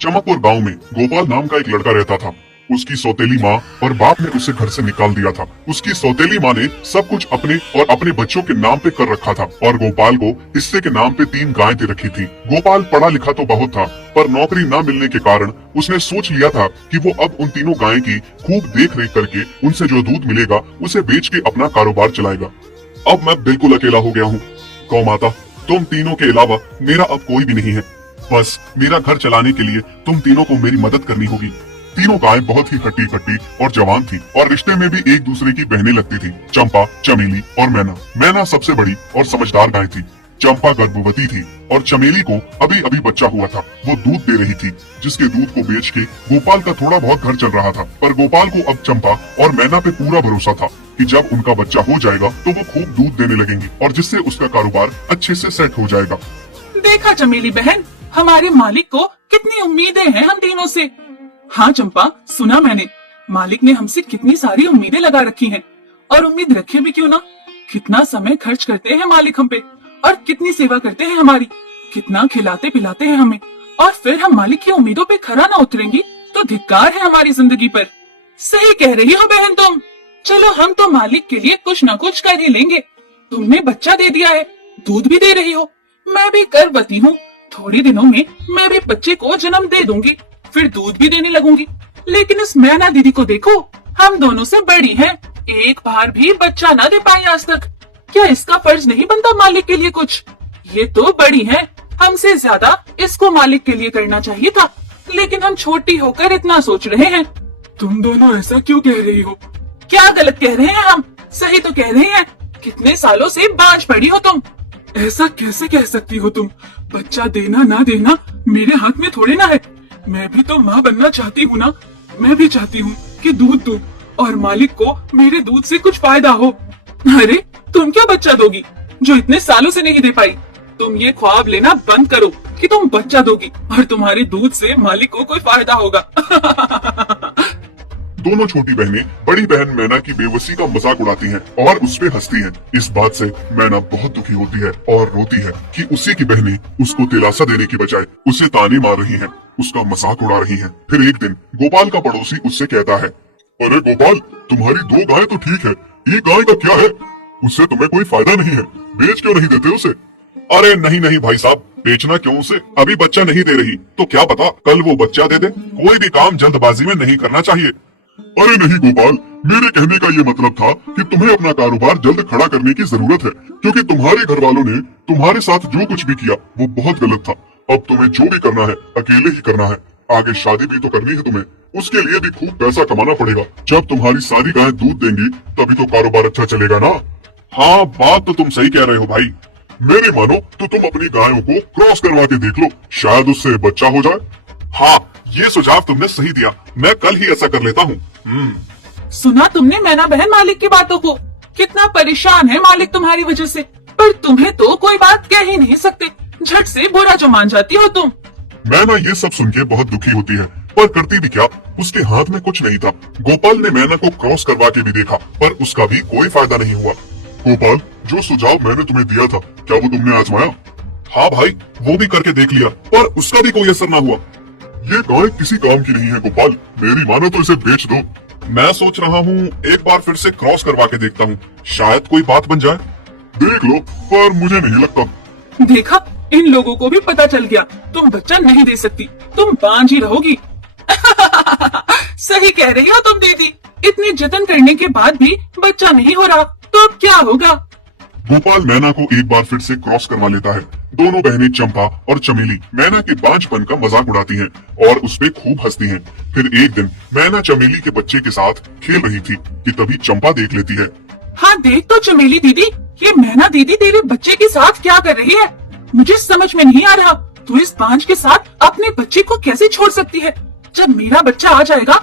चमकपुर गांव में गोपाल नाम का एक लड़का रहता था। उसकी सौतेली माँ और बाप ने उसे घर से निकाल दिया था। उसकी सौतेली माँ ने सब कुछ अपने और अपने बच्चों के नाम पे कर रखा था और गोपाल को हिस्से के नाम पे 3 गायें दे रखी थी। गोपाल पढ़ा लिखा तो बहुत था, पर नौकरी न मिलने के कारण उसने सोच लिया था कि वो अब उन तीनों गायें की खूब देख रेख करके उनसे जो दूध मिलेगा उसे बेच के अपना कारोबार चलाएगा। अब मैं बिल्कुल अकेला हो गया हूँ। गौ माता, तुम तीनों के अलावा मेरा अब कोई भी नहीं है। बस मेरा घर चलाने के लिए तुम तीनों को मेरी मदद करनी होगी। तीनों गायें बहुत ही खट्टी खट्टी और जवान थी और रिश्ते में भी एक दूसरे की बहनें लगती थी। चंपा, चमेली और मैना। मैना सबसे बड़ी और समझदार गाय थी। चंपा गर्भवती थी और चमेली को अभी अभी बच्चा हुआ था। वो दूध दे रही थी, जिसके दूध को बेच के गोपाल का थोड़ा बहुत घर चल रहा था। पर गोपाल को अब चंपा और मैना पे पूरा भरोसा था कि जब उनका बच्चा हो जाएगा तो वो खूब दूध देने लगेंगी और जिससे उसका कारोबार अच्छे से सेट हो जाएगा। देखा चमेली बहन, हमारे मालिक को कितनी उम्मीदें हैं हम तीनों से। हाँ चंपा, सुना मैंने, मालिक ने हमसे कितनी सारी उम्मीदें लगा रखी हैं। और उम्मीद रखे भी क्यों ना, कितना समय खर्च करते हैं मालिक हम पे और कितनी सेवा करते हैं हमारी, कितना खिलाते पिलाते हैं हमें, और फिर हम मालिक की उम्मीदों पे खरा ना उतरेंगी तो धिक्कार है हमारी जिंदगी पर। सही कह रही हो बहन तुम। चलो हम तो मालिक के लिए कुछ ना कुछ कर ही लेंगे। तुमने बच्चा दे दिया है, दूध भी दे रही हो, मैं भी गर्भवती हूँ। थोड़ी दिनों में मैं भी बच्चे को जन्म दे दूंगी, फिर दूध भी देने लगूंगी। लेकिन इस मैना दीदी को देखो, हम दोनों से बड़ी हैं, एक बार भी बच्चा ना दे पाई आज तक। क्या इसका फर्ज नहीं बनता मालिक के लिए कुछ? ये तो बड़ी है, हमसे ज्यादा इसको मालिक के लिए करना चाहिए था, लेकिन हम छोटी होकर इतना सोच रहे हैं। तुम दोनों ऐसा क्यों कह रही हो? क्या गलत कह रहे हैं हम? सही तो कह रहे हैं। कितने सालों से बांझ पड़ी हो तुम। ऐसा कैसे कह सकती हो तुम? बच्चा देना ना देना मेरे हाथ में थोड़े ना है। मैं भी तो माँ बनना चाहती हूँ ना। मैं भी चाहती हूँ कि दूध दूं और मालिक को मेरे दूध से कुछ फायदा हो। अरे तुम क्या बच्चा दोगी जो इतने सालों से नहीं दे पाई? तुम ये ख्वाब लेना बंद करो कि तुम बच्चा दोगी और तुम्हारे दूध से मालिक को कोई फायदा होगा। दोनों छोटी बहनें बड़ी बहन मैना की बेबसी का मजाक उड़ाती हैं और उस पे हंसती हैं। इस बात से मैना बहुत दुखी होती है और रोती है कि उसी की बहनें उसको दिलासा देने की बजाय उसे ताने मार रही हैं, उसका मजाक उड़ा रही हैं। फिर एक दिन गोपाल का पड़ोसी उससे कहता है, अरे गोपाल, तुम्हारी 2 गायें तो ठीक है, एक गाय का क्या है? उससे तुम्हें कोई फायदा नहीं है, बेच क्यों नहीं देते उसे? अरे नहीं नहीं भाई साहब, बेचना क्यों उसे? अभी बच्चा नहीं दे रही तो क्या पता कल वो बच्चा दे दे। कोई भी काम जल्दबाजी में नहीं करना चाहिए। अरे नहीं गोपाल, मेरे कहने का ये मतलब था कि तुम्हें अपना कारोबार जल्द खड़ा करने की जरूरत है, क्योंकि तुम्हारे घर वालों ने तुम्हारे साथ जो कुछ भी किया वो बहुत गलत था। अब तुम्हें जो भी करना है अकेले ही करना है। आगे शादी भी तो करनी है तुम्हें, उसके लिए भी खूब पैसा कमाना पड़ेगा। जब तुम्हारी सारी गायें दूध देंगी तभी तो कारोबार अच्छा चलेगा ना। हाँ, बात तो तुम सही कह रहे हो भाई। मेरी मानो तो तुम अपनी गायों को क्रॉस करवा के देख लो, शायद उससे बच्चा हो जाए। हाँ, ये सुझाव तुमने सही दिया, मैं कल ही ऐसा कर लेता हूँ। सुना तुमने मैना बहन मालिक की बातों को? कितना परेशान है मालिक तुम्हारी वजह से, पर तुम्हें तो कोई बात कह ही नहीं सकते। झट से बुरा जो मान जाती हो तुम। मैना ये सब सुन के बहुत दुखी होती है, पर करती भी क्या, उसके हाथ में कुछ नहीं था। गोपाल ने मैना को क्रॉस करवा के भी देखा, पर उसका भी कोई फायदा नहीं हुआ। गोपाल, जो सुझाव मैंने तुम्हें दिया था क्या वो तुमने आजमाया? हाँ भाई, वो भी करके देख लिया, पर उसका भी कोई असर ना हुआ। ये गाय किसी काम की नहीं है गोपाल, मेरी मानो तो इसे बेच दो। मैं सोच रहा हूँ एक बार फिर से क्रॉस करवा के देखता हूँ, शायद कोई बात बन जाए। देख लो, पर मुझे नहीं लगता। देखा, इन लोगों को भी पता चल गया तुम बच्चा नहीं दे सकती, तुम बांझ ही रहोगी। सही कह रही हो तुम दीदी, इतने जतन करने के बाद भी बच्चा नहीं हो रहा तो अब क्या होगा? गोपाल मैना को एक बार फिर से क्रॉस करवा लेता है। दोनों बहनें चंपा और चमेली मैना के बांझपन का मजाक उड़ाती हैं और उस पे खूब हंसती हैं। फिर एक दिन मैना चमेली के बच्चे के साथ खेल रही थी कि तभी चंपा देख लेती है। हाँ देख तो चमेली दीदी, ये मैना दीदी तेरे बच्चे के साथ क्या कर रही है? मुझे समझ में नहीं आ रहा, तू इस बांझ के साथ अपने बच्चे को कैसे छोड़ सकती है? जब मेरा बच्चा आ जाएगा